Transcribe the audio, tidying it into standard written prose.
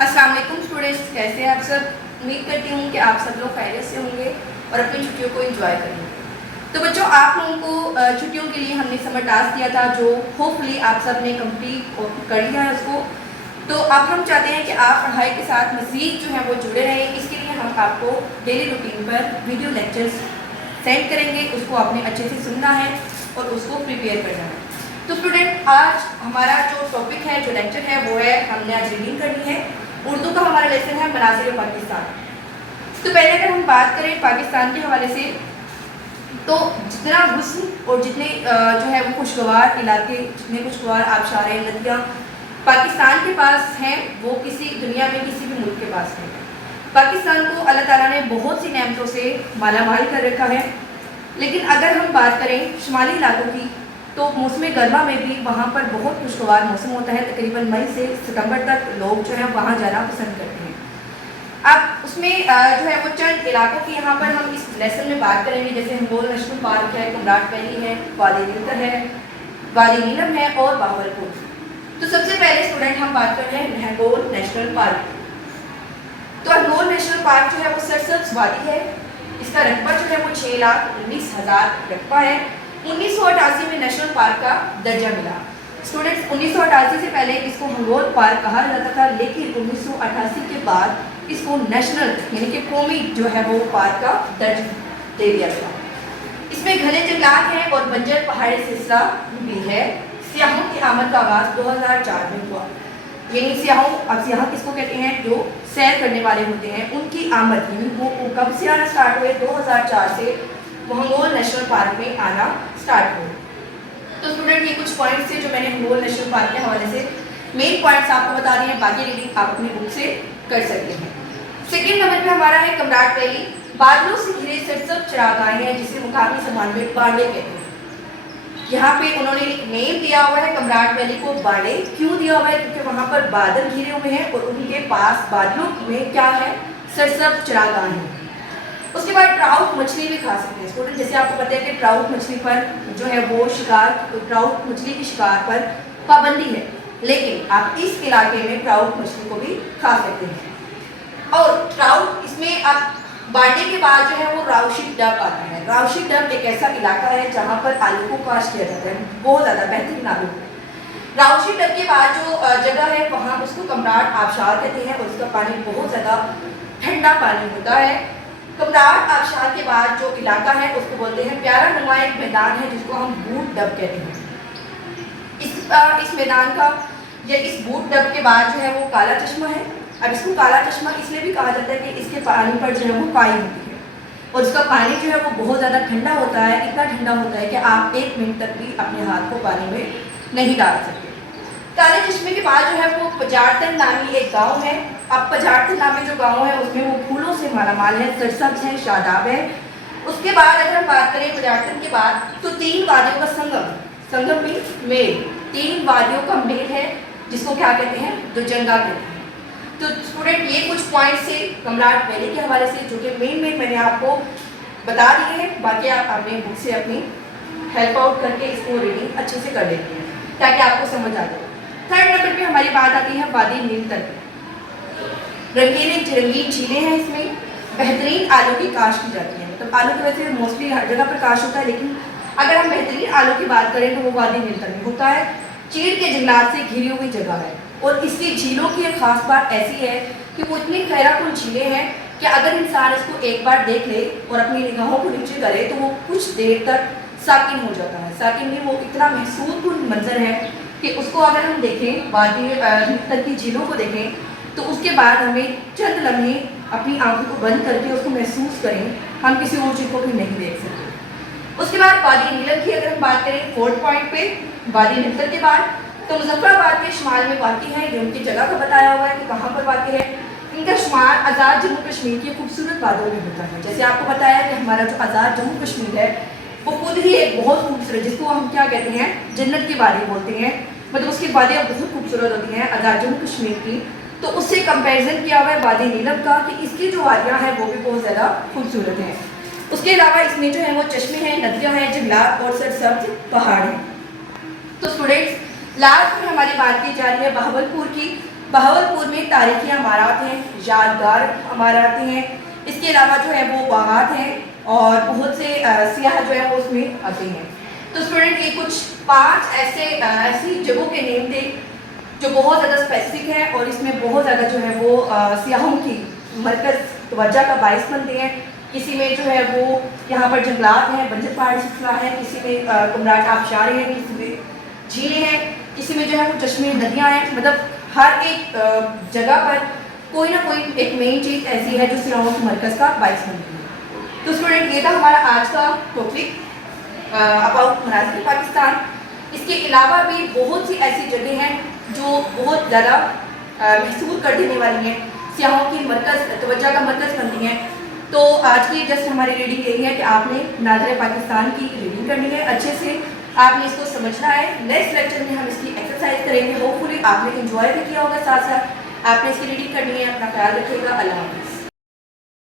अस्सलाम वालेकुम स्टूडेंट्स, कैसे हैं आप सब। उम्मीद करती हूँ कि आप सब लोग खैरियत से होंगे और अपनी छुट्टियों को एंजॉय करेंगे। तो बच्चों, आप लोगों को छुट्टियों के लिए हमने समर टास्क दिया था, जो होपफुली आप सब ने कंप्लीट कर लिया है उसको। तो अब हम चाहते हैं कि आप पढ़ाई के साथ मज़ीद जो है वो जुड़े रहें। इसके लिए हम आपको डेली रूटीन पर वीडियो लेक्चर्स सेंड करेंगे, उसको आपने अच्छे से सुनना है और उसको प्रिपेयर करना है। तो स्टूडेंट, आज हमारा जो टॉपिक है, जो लेक्चर है, वो है, हमने आज रीडिंग करनी है। उर्दू का हमारा लेसन है मनाज़िर पाकिस्तान। तो पहले अगर हम बात करें पाकिस्तान के हवाले से, तो जितना हुस्न और जितने जो है वो खुशगवार इलाके, जितने खुशगवार आबशारें, नदियाँ पाकिस्तान के पास हैं, वो किसी दुनिया में किसी भी मुल्क के पास नहीं है। पाकिस्तान को अल्लाह ताला ने बहुत सी नेमतों से मालामाल कर रखा है। लेकिन अगर हम बात करें शुमाली इलाकों की, तो मौसम गर्मा में भी वहाँ पर बहुत खुशगवार मौसम होता है। तकरीबन मई से सितंबर तक लोग जो है वहाँ जाना पसंद करते हैं। अब उसमें जो है वो चंद इलाकों की यहाँ पर हम इस लेसन में बात करेंगे। जैसे हिंगोल नेशनल पार्क है, कमराट वैली है, वादी नीलकर है, वादी नीलम है और बावलपुर। तो सबसे पहले स्टूडेंट हम बात कर रहे हैं हिंगोल नेशनल पार्क। तो हिंगोल नेशनल पार्क जो है वो सरसब्ज वादी है। इसका रकबा जो है वो 6,19,000 रकबा है। 1988 में नेशनल पार्क का दर्जा मिला। स्टूडेंट्स, 1988 से पहले इसको हिंगोल पार्क कहा जाता था, लेकिन 1988 के बाद इसको नेशनल यानी कि कौमी जो है वो पार्क का दर्जा दे दिया गया। इसमें घने जंगलात हैं और बंजर पहाड़ी सिलसिला भी है। सियाहों की आमद का आगाज 2004 में हुआ। यानी सियाहों, अब सियाह किसको कहते हैं? जो सैर करने वाले होते हैं, उनकी आमद यानी वो कब से आना स्टार्ट हुए? 2004 से हिंगोल नेशनल पार्क में आना स्टार्ट हुए। तो स्टूडेंट, ये कुछ पॉइंट्स थे जो मैंने हिंगोल नेशनल पार्क के हवाले से मेन पॉइंट्स आपको बता दिए हैं। बाकी रीडिंग आप अपनी बुक से कर सकते हैं। सेकेंड नंबर पे हमारा है कमराट वैली। बादलों से घिरे सरसब्ज चरागाहें हैं, जिसे मुकामी जबान में बांडे कहते हैं। यहाँ पे उन्होंने एक नेम दिया हुआ है कमराट वैली को, बांडे। क्यों दिया हुआ है? क्योंकि वहाँ पर बादल घिरे हुए हैं और उनके पास बादलों में क्या है? सरसब्ज चरागाहें हैं। उसके बाद ट्राउट मछली भी खा सकते हैं स्टूडेंट। जैसे आपको पता है कि ट्राउट मछली पर जो है वो शिकार, ट्राउट मछली के शिकार पर पाबंदी है, लेकिन आप इस इलाके में ट्राउट मछली को भी खा सकते हैं। और ट्राउट, इसमें आप बांडे के बाद जो है वो राउशी डब आता है। राउशी डब एक ऐसा इलाका है जहाँ पर आलू को काश्त किया जाता है, बहुत ज़्यादा बेहतरीन आलू। राउशी डब के बाद जो जगह है वहाँ उसको कमराट आबशार कहते हैं और उसका पानी बहुत ज़्यादा ठंडा पानी होता है। कमराट आबशार के बाद जो इलाका है उसको बोलते हैं प्यारा नुमा एक मैदान है, जिसको हम बूट डब कहते हैं। इस मैदान का या इस बूट डब के बाद जो है वो काला चश्मा है। अब इसको काला चश्मा इसलिए भी कहा जाता है कि इसके पानी पर जो है वो काई होती है और इसका पानी जो है वो बहुत ज़्यादा ठंडा होता है। इतना ठंडा होता है कि आप 1 मिनट तक भी अपने हाथ को पानी में नहीं डाल सकते। काले चश्मे के बाद जो है वो पजारतन नामी एक गांव है। अब पजारतन नामी जो गांव है उसमें वो फूलों से मालामाल है, सरसब्ज है, शादाब है। उसके बाद अगर हम बात करें पजारतन के बाद, तो 3 वादियों का संगम, संगम मीन्स मेल, 3 वादियों का मेल है, जिसको क्या कहते हैं? जो जंगा कहते हैं। तो स्टूडेंट, ये कुछ पॉइंट्स से कमराट वैली के हवाले से, जो कि मेन मैंने आपको बता दिए हैं। बाकी आप अपने बुक से अपनी हेल्प आउट करके इसको रीडिंग अच्छे से कर लेते हैं ताकि आपको समझ आ जाए। थर्ड नंबर पे हमारी बात आती है वादी नीलकर। रंगीन झीलें हैं, इसमें बेहतरीन आलू की काश्त की जाती है। मतलब आलू की वजह से मोस्टली हर जगह पर काश्त होता है, लेकिन अगर हम बेहतरीन आलू की बात करें तो वो वादी नीलकर में होता है। चीड़ के जंगलात से घिरी हुई जगह है और इसकी झीलों की एक खास बात ऐसी है कि वो इतनी खैराकुल झीलें हैं कि अगर इंसान इसको एक बार देख ले और अपनी निगाहों को नीचे करे तो वो कुछ देर तक साकिन हो जाता है। साकिन में वो इतना महसूसकुन मंजर है कि उसको अगर हम देखें, वादी नीलकर की झीलों को देखें, तो उसके बाद हमें चंद लम्हे अपनी आंखों को बंद करके उसको महसूस करें। हम किसी और चीज़ को भी नहीं देख सकते। उसके बाद वादी नीलम की अगर हम बात करें 4th पॉइंट पे, वादी नीलकर के बाद तो मुजफ्फराबाद के शुमाल में वाक़ है। ये उनकी जगह का बताया हुआ है कि कहाँ पर वाक़ है। इनका शुमार आज़ाद जम्मू कश्मीर के खूबसूरत वादियों में होता है। जैसे आपको बताया कि हमारा जो आज़ाद जम्मू कश्मीर है वो खुद ही एक बहुत खूबसूरत, जिसको हम क्या कहते हैं? जन्नत की वादी बोलते हैं। मतलब उसकी वादियाँ बहुत खूबसूरत होती हैं आज़ाद जम्मू कश्मीर की। तो उससे कंपैरिजन किया हुआ है वादी नीलम का कि इसकी जो वादियाँ हैं वो भी बहुत ज़्यादा खूबसूरत हैं। उसके अलावा इसमें जो है वो चश्मे हैं, नदियाँ हैं, जंगलात और सरसब्ज पहाड़ हैं। तो स्टूडेंट्स, लास्ट में हमारी बात की जा रही है बहावलपुर की। बहावलपुर में तारीखी इमारत हैं, यादगार इमारत हैं, इसके अलावा जो है वो बागात हैं और बहुत से सियाह जो है वो उसमें आते हैं। तो स्टूडेंट ये कुछ 5 ऐसी जगहों के नेम थे जो बहुत ज़्यादा स्पेसिफिक है और इसमें बहुत ज़्यादा जो है वो सियाहों की मरकज़ तवज्जो का बाइस बनते हैं। किसी में जो है वो यहाँ पर जंगलात हैं, बंजर पहाड़ी सिलसिला है, किसी में कुमराट आबशारें हैं, किसी में झीलें हैं, किसी में जो है वो चश्मे नदियाँ हैं। मतलब हर एक जगह पर कोई ना कोई एक मेन चीज़ ऐसी है जो सियाहों की मरकज़ का बाइस बनती है। तो स्टूडेंट ये था हमारा आज का टॉपिक अबाउट मनाज़िर पाकिस्तान। इसके अलावा भी बहुत सी ऐसी जगह हैं जो बहुत ज़्यादा महसूस कर देने वाली हैं, सियाहों की मरकज़ तवज्जो का मरकज़ बनती हैं। तो आज की जस्ट हमारी रीडिंग यही है कि आपने नाज़िर पाकिस्तान की रीडिंग करनी है, अच्छे से आपने इसको समझना है। नेक्स्ट लेक्चर में हम इसकी एक्सरसाइज करेंगे। होपफुली आपने एंजॉय भी किया होगा, साथ साथ आपने इसकी रीडिंग करनी है। अपना ख्याल रखिएगा। अल्लाह हाफ़िज़।